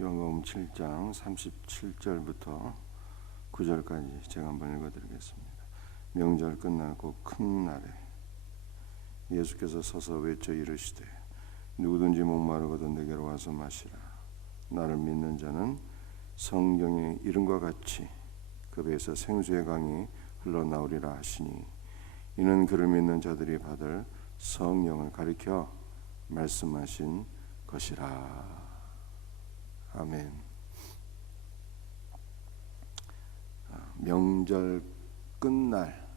요한복음 7장 37절부터 9절까지 제가 한번 읽어드리겠습니다. 명절 끝나고 큰 날에 예수께서 서서 외쳐 이르시되 누구든지 목마르거든 내게로 와서 마시라. 나를 믿는 자는 성경에 이름과 같이 그 배에서 생수의 강이 흘러나오리라 하시니 이는 그를 믿는 자들이 받을 성령을 가리켜 말씀하신 것이라. 아멘. 명절 끝날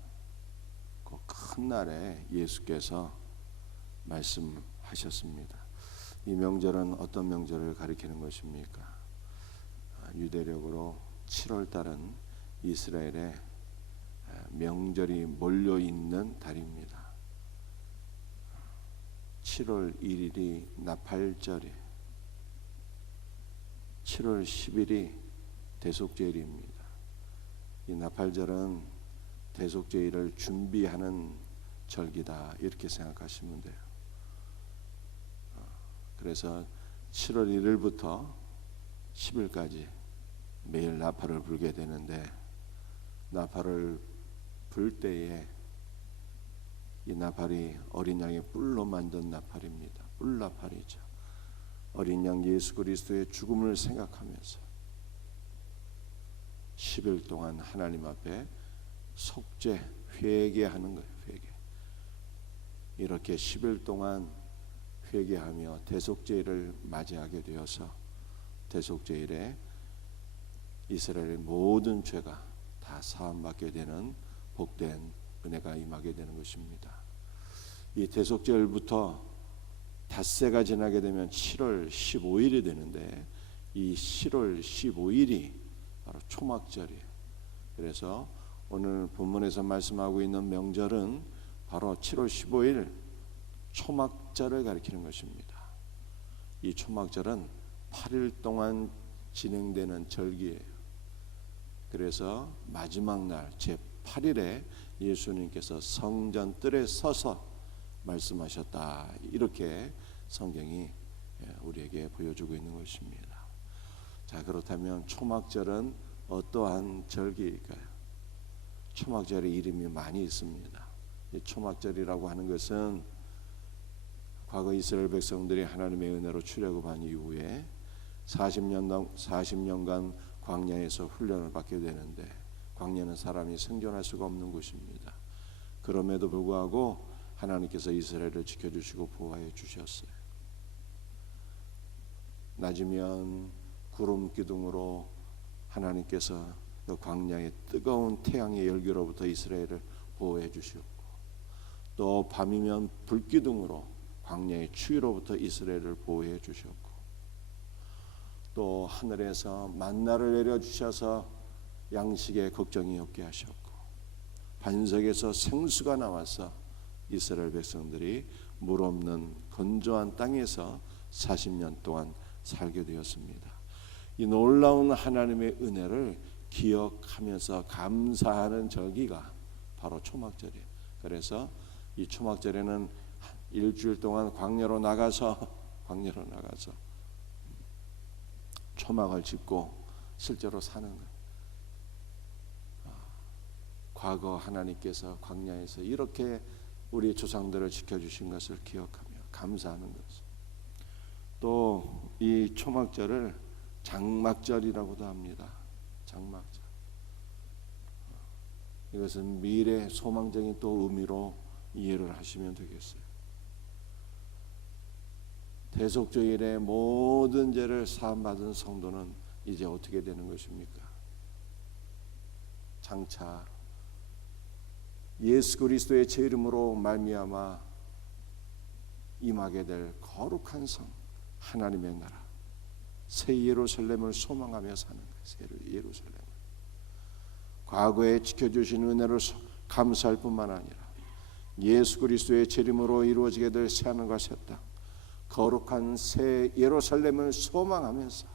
그 큰 날에 예수께서 말씀하셨습니다. 이 명절은 어떤 명절을 가리키는 것입니까? 유대력으로 7월 달은 이스라엘의 명절이 몰려 있는 달입니다. 7월 1일이 나팔절이에요. 7월 10일이 대속제일입니다. 이 나팔절은 대속제일을 준비하는 절기다 이렇게 생각하시면 돼요. 그래서 7월 1일부터 10일까지 매일 나팔을 불게 되는데 나팔을 불 때에 이 나팔이 어린 양의 뿔로 만든 나팔입니다. 뿔나팔이죠. 어린 양 예수 그리스도의 죽음을 생각하면서 10일 동안 하나님 앞에 속죄, 회개하는 거예요. 회개. 이렇게 10일 동안 회개하며 대속죄일을 맞이하게 되어서 대속죄일에 이스라엘의 모든 죄가 다 사함받게 되는 복된 은혜가 임하게 되는 것입니다. 이 대속죄일부터 닷새가 지나게 되면 7월 15일이 되는데 이 7월 15일이 바로 초막절이에요. 그래서 오늘 본문에서 말씀하고 있는 명절은 바로 7월 15일 초막절을 가리키는 것입니다. 이 초막절은 8일 동안 진행되는 절기예요. 그래서 마지막 날 제8일에 예수님께서 성전 뜰에 서서 말씀하셨다. 이렇게 성경이 우리에게 보여주고 있는 것입니다. 자, 그렇다면 초막절은 어떠한 절기일까요? 초막절의 이름이 많이 있습니다. 이 초막절이라고 하는 것은 과거 이스라엘 백성들이 하나님의 은혜로 출애굽한 이후에 40년간 광야에서 훈련을 받게 되는데 광야는 사람이 생존할 수가 없는 곳입니다. 그럼에도 불구하고 하나님께서 이스라엘을 지켜주시고 보호해 주셨어요. 낮이면 구름 기둥으로 하나님께서 그 광야의 뜨거운 태양의 열기로부터 이스라엘을 보호해 주셨고 또 밤이면 불기둥으로 광야의 추위로부터 이스라엘을 보호해 주셨고 또 하늘에서 만나를 내려주셔서 양식에 걱정이 없게 하셨고 반석에서 생수가 나와서 이스라엘 백성들이 물 없는 건조한 땅에서 40년 동안 살게 되었습니다. 이 놀라운 하나님의 은혜를 기억하면서 감사하는 절기가 바로 초막절이에요. 그래서 이 초막절에는 일주일 동안 광야로 나가서 초막을 짓고 실제로 사는 거예요. 과거 하나님께서 광야에서 이렇게 우리 조상들을 지켜주신 것을 기억하며 감사하는 것을. 또 이 초막절을 장막절이라고도 합니다. 장막절. 이것은 미래 소망적인 또 의미로 이해를 하시면 되겠어요. 대속죄일의 모든 죄를 사함받은 성도는 이제 어떻게 되는 것입니까? 장차 예수 그리스도의 제 이름으로 말미암아 임하게 될 거룩한 성 하나님의 나라 새 예루살렘을 소망하며 사는 거예요. 새 예루살렘. 과거에 지켜주신 은혜를 감사할 뿐만 아니라 예수 그리스도의 제 이름으로 이루어지게 될 새하늘과 새 땅 거룩한 새 예루살렘을 소망하면서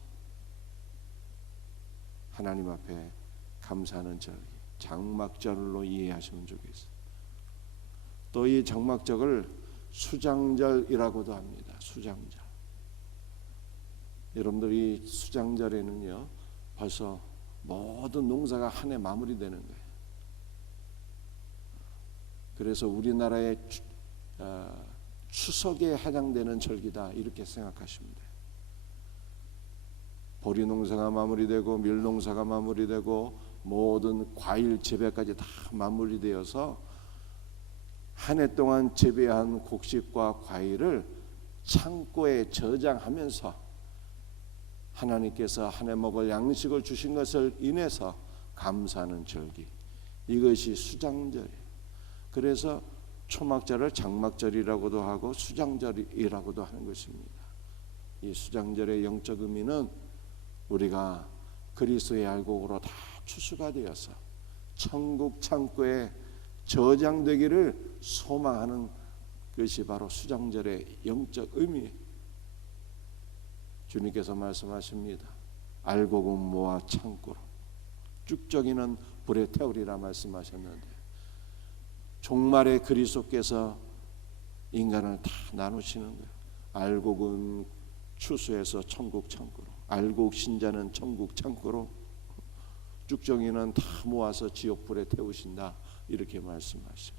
하나님 앞에 감사하는 절기 장막절로 이해하시면 좋겠어요. 또 이 장막절을 수장절이라고도 합니다. 수장절. 여러분들이 수장절에는요 벌써 모든 농사가 한 해 마무리되는 거예요. 그래서 우리나라의 추석에 해당되는 절기다 이렇게 생각하시면 돼요. 보리 농사가 마무리되고 밀 농사가 마무리되고 모든 과일 재배까지 다 마무리되어서 한 해 동안 재배한 곡식과 과일을 창고에 저장하면서 하나님께서 한 해 먹을 양식을 주신 것을 인해서 감사하는 절기, 이것이 수장절이에요. 그래서 초막절을 장막절이라고도 하고 수장절이라고도 하는 것입니다. 이 수장절의 영적 의미는 우리가 그리스도의 알곡으로 다 추수가 되어서 천국 창고에 저장되기를 소망하는 것이 바로 수장절의 영적 의미. 주님께서 말씀하십니다. 알곡은 모아 창고로, 쭉정이는 불에 태우리라 말씀하셨는데, 종말의 그리스도께서 인간을 다 나누시는 거예요. 알곡은 추수해서 천국 창고로, 알곡 신자는 천국 창고로, 쭉정이는 다 모아서 지옥 불에 태우신다 이렇게 말씀하시고,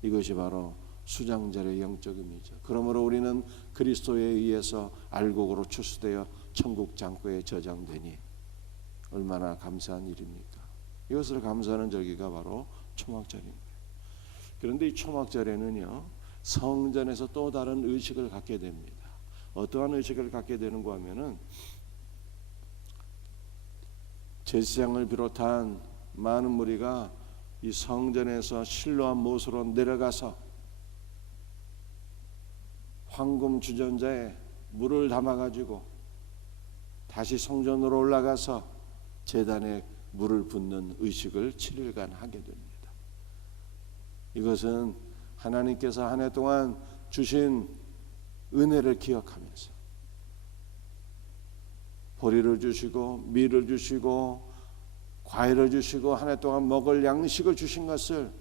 이것이 바로 수장절의 영적 의미죠. 그러므로 우리는 그리스도에 의해서 알곡으로 추수되어 천국 창고에 저장되니 얼마나 감사한 일입니까? 이것을 감사하는 절기가 바로 초막절입니다. 그런데 이 초막절에는요 성전에서 또 다른 의식을 갖게 됩니다. 어떠한 의식을 갖게 되는가 하면은 제사장을 비롯한 많은 무리가 이 성전에서 실로암 못으로 내려가서 황금 주전자에 물을 담아가지고 다시 성전으로 올라가서 제단에 물을 붓는 의식을 7일간 하게 됩니다. 이것은 하나님께서 한 해 동안 주신 은혜를 기억하면서 보리를 주시고 밀을 주시고 과일을 주시고 한 해 동안 먹을 양식을 주신 것을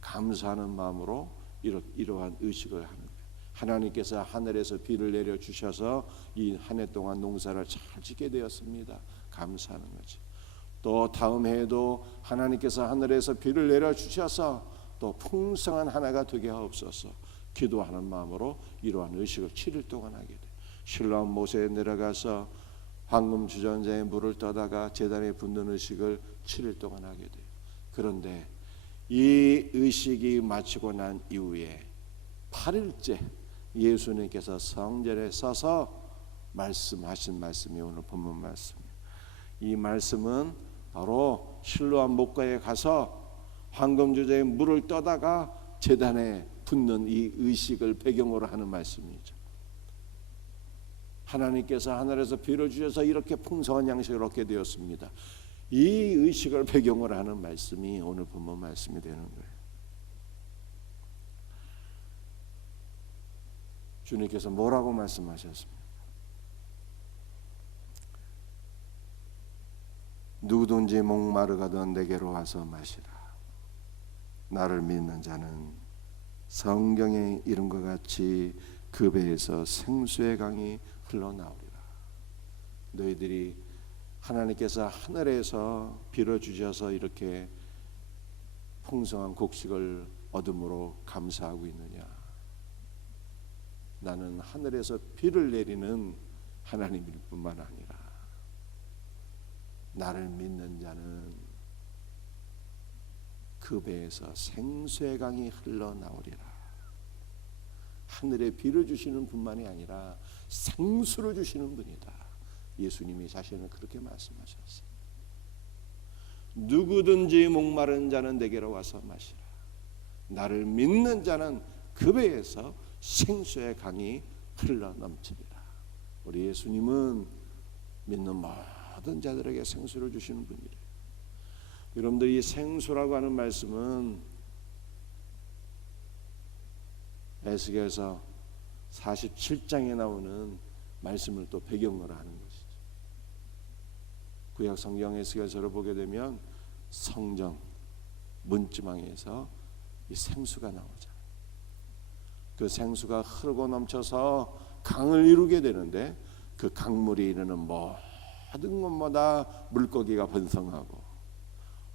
감사하는 마음으로 이러한 의식을 하는 거예요. 하나님께서 하늘에서 비를 내려 주셔서 이 한 해 동안 농사를 잘 짓게 되었습니다. 감사하는 거죠. 또 다음 해에도 하나님께서 하늘에서 비를 내려 주셔서 또 풍성한 한 해가 되게 하옵소서 기도하는 마음으로 이러한 의식을 7일 동안 하게 돼요. 실로암 못에 내려가서 황금 주전자에 물을 떠다가 제단에 붓는 의식을 7일 동안 하게 돼요. 그런데 이 의식이 마치고 난 이후에 8일째 예수님께서 성전에 서서 말씀하신 말씀이 오늘 본문 말씀이에요. 이 말씀은 바로 실로암 못가에 가서 황금 주전자에 물을 떠다가 제단에 붓는 이 의식을 배경으로 하는 말씀이죠. 하나님께서 하늘에서 비를 주셔서 이렇게 풍성한 양식을 얻게 되었습니다. 이 의식을 배경으로 하는 말씀이 오늘 본문 말씀이 되는 거예요. 주님께서 뭐라고 말씀하셨습니까? 누구든지 목마르거든 내게로 와서 마시라. 나를 믿는 자는 성경에 이른 것 같이 그 배에서 생수의 강이 흘러나오리라. 너희들이 하나님께서 하늘에서 비를 주셔서 이렇게 풍성한 곡식을 얻음으로 감사하고 있느냐? 나는 하늘에서 비를 내리는 하나님일 뿐만 아니라 나를 믿는 자는 그 배에서 생수의 강이 흘러나오리라. 하늘에 비를 주시는 분만이 아니라 생수를 주시는 분이다. 예수님이 자신은 그렇게 말씀하셨어요. 누구든지 목마른 자는 내게로 와서 마시라. 나를 믿는 자는 그 배에서 생수의 강이 흘러넘치리라. 우리 예수님은 믿는 모든 자들에게 생수를 주시는 분이래요. 여러분들 이 생수라고 하는 말씀은 에스겔서 47장에 나오는 말씀을 또 배경으로 하는 것이죠. 구약 성경 에스겔서를 보게 되면 성정 문지방에서 이 생수가 나오잖아요. 그 생수가 흐르고 넘쳐서 강을 이루게 되는데 그 강물이 이르는 모든 곳마다 물고기가 번성하고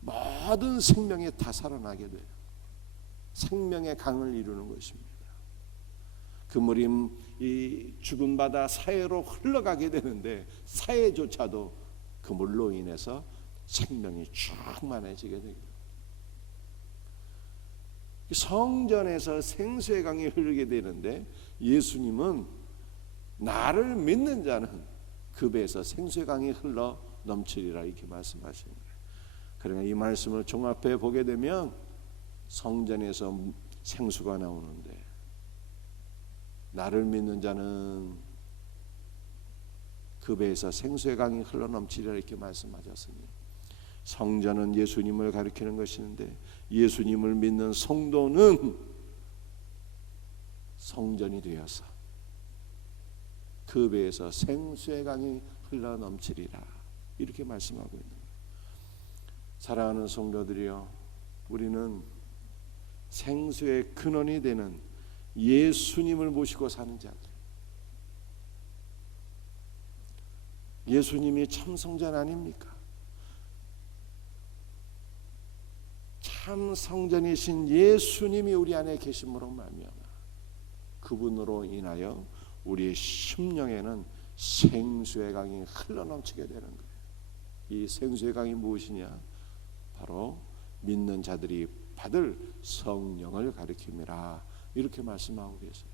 모든 생명이 다 살아나게 돼요. 생명의 강을 이루는 것입니다. 그 물이 이 죽은 바다 사해로 흘러가게 되는데 사해조차도 그 물로 인해서 생명이 충만해지게 됩니다. 성전에서 생수의 강이 흐르게 되는데 예수님은 나를 믿는 자는 그 배에서 생수의 강이 흘러 넘치리라 이렇게 말씀하시는 거예요. 그러니까 이 말씀을 종합해 보게 되면 성전에서 생수가 나오는데 나를 믿는 자는 그 배에서 생수의 강이 흘러 넘치리라 이렇게 말씀하셨으니 성전은 예수님을 가리키는 것인데 예수님을 믿는 성도는 성전이 되어서 그 배에서 생수의 강이 흘러 넘치리라 이렇게 말씀하고 있는 거예요. 사랑하는 성도들이여, 우리는 생수의 근원이 되는 예수님을 모시고 사는 자들, 예수님이 참 성전 아닙니까? 참 성전이신 예수님이 우리 안에 계심으로 말미암아 그분으로 인하여 우리의 심령에는 생수의 강이 흘러넘치게 되는 거예요. 이 생수의 강이 무엇이냐? 바로 믿는 자들이 받을 성령을 가리킴이라 이렇게 말씀하고 계세요.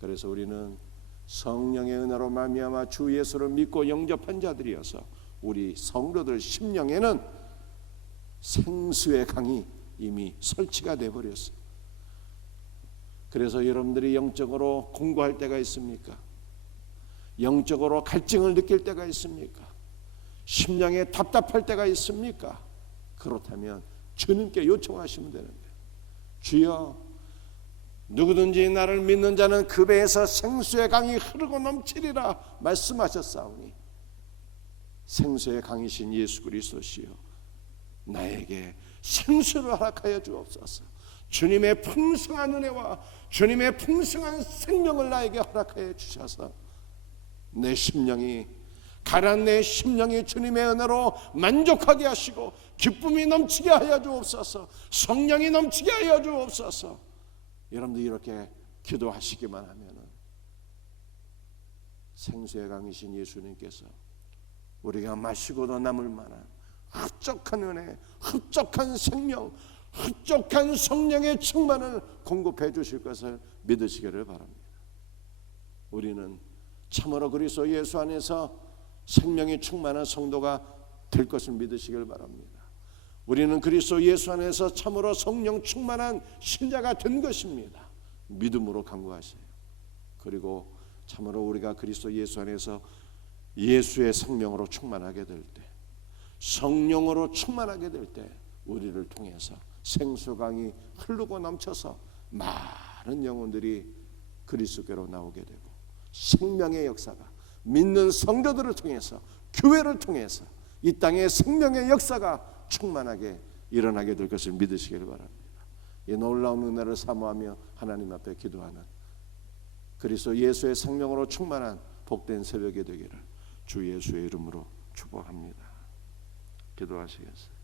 그래서 우리는 성령의 은혜로 말미암아 주 예수를 믿고 영접한 자들이어서 우리 성도들 심령에는 생수의 강이 이미 설치가 되어 버렸어요. 그래서 여러분들이 영적으로 공부할 때가 있습니까? 영적으로 갈증을 느낄 때가 있습니까? 심령에 답답할 때가 있습니까? 그렇다면 주님께 요청하시면 되는 거예요. 주여, 누구든지 나를 믿는 자는 그 배에서 생수의 강이 흐르고 넘치리라 말씀하셨사오니 생수의 강이신 예수 그리스도시여, 나에게 생수를 허락하여 주옵소서. 주님의 풍성한 은혜와 주님의 풍성한 생명을 나에게 허락하여 주셔서 내 심령이 가난 내 심령이 주님의 은혜로 만족하게 하시고 기쁨이 넘치게 하여 주옵소서. 성령이 넘치게 하여 주옵소서. 여러분들 이렇게 기도하시기만 하면은 생수의 강이신 예수님께서 우리가 마시고도 남을 만한 흡족한 은혜, 흡족한 생명, 흡족한 성령의 충만을 공급해 주실 것을 믿으시기를 바랍니다. 우리는 참으로 그리스도 예수 안에서 생명이 충만한 성도가 될 것을 믿으시길 바랍니다. 우리는 그리스도 예수 안에서 참으로 성령 충만한 신자가 된 것입니다. 믿음으로 간구하세요. 그리고 참으로 우리가 그리스도 예수 안에서 예수의 생명으로 충만하게 될 때, 성령으로 충만하게 될 때 우리를 통해서 생수강이 흐르고 넘쳐서 많은 영혼들이 그리스도께로 나오게 되고 생명의 역사가 믿는 성도들을 통해서 교회를 통해서 이 땅에 생명의 역사가 충만하게 일어나게 될 것을 믿으시길 바랍니다. 이 놀라운 은혜를 사모하며 하나님 앞에 기도하는 그리스도 예수의 생명으로 충만한 복된 새벽이 되기를 주 예수의 이름으로 축복합니다. 기도하시겠어요?